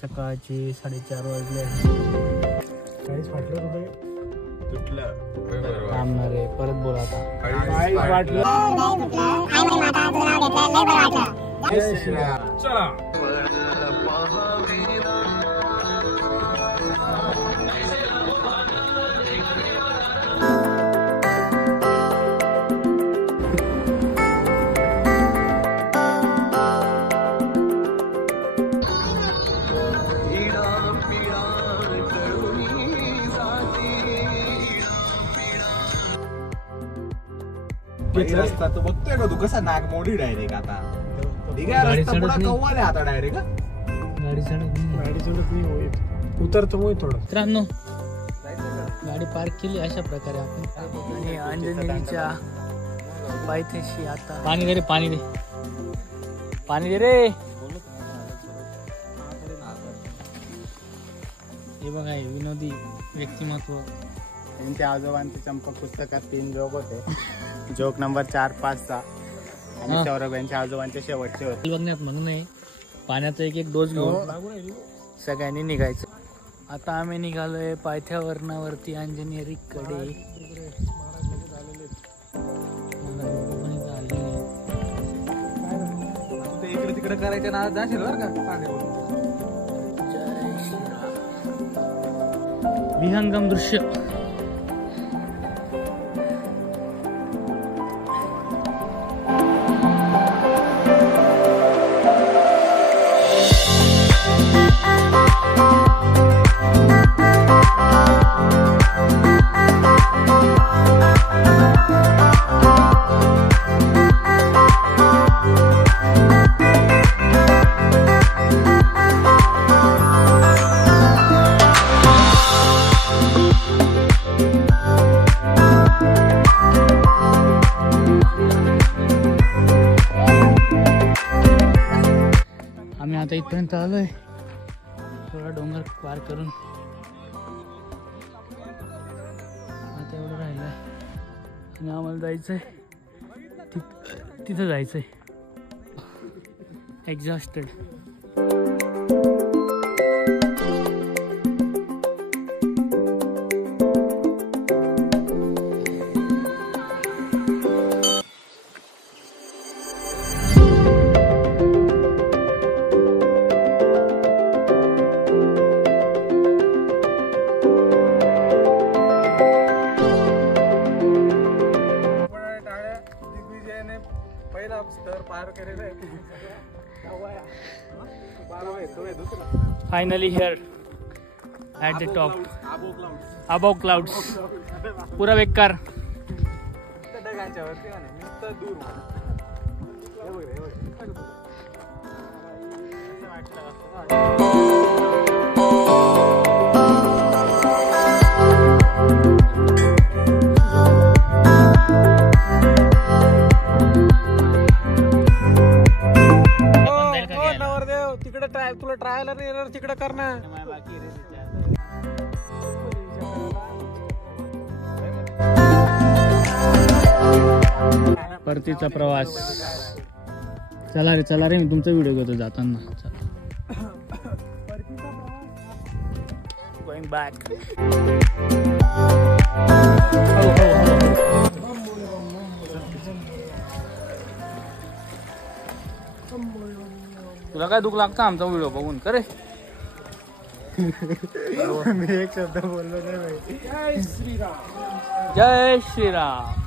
सकाळचे 4:30 वाजले. काहीच वाटलं रुपये तुटलं थांबणार आहे. परत बोला आता. काहीच वाटलं चला रस्ता तो बघतोय का तू कसा नागमोडी डायरेक्ट आता आता डायरेक्ट गाडी चढत नाही उतरतो मग थोडं. मित्रांनो गाडी पार्क केली अशा प्रकारे आपण आणि अंजनेरीच्या पायथ्याशी आता पाणी दे रे पाणी दे रे. हे बघा हे विनोदी व्यक्तिमत्व. त्यांच्या आजोबांचे चंपक पुस्तकात 3 जोक होते. जोक नंबर 4, 5, 6 आणि सौरभ यांच्या आजोबांचे शेवटचे होते. बघण्यात म्हणून नाही पाण्याचा एक डोस घेऊन सगळ्यांनी निघायचं. आता आम्ही निघालोय पायथ्यावरणावरती अंजनेरीकडे. इकडे तिकडे करायचं ना जाशील बरं का. जय श्रीराम. विहंगम दृश्य. आता इथपर्यंत आलोय. थोडा डोंगर पार करून आता एवढं राहिलंय आणि आम्हाला जायचंय तिथं जायचंय. Exhausted. Finally here at the top, above clouds. पूरा बेकार. तुला ट्रायलर येणार तिकडे कर ना. परतीचा प्रवास. चला रे मी तुमचा व्हिडिओ घेतो जाताना. Going back. तुला काय दुःख लागतं आमचा व्हिडिओ बघून करे. मी एक शब्द बोललो नाही. जय श्रीराम.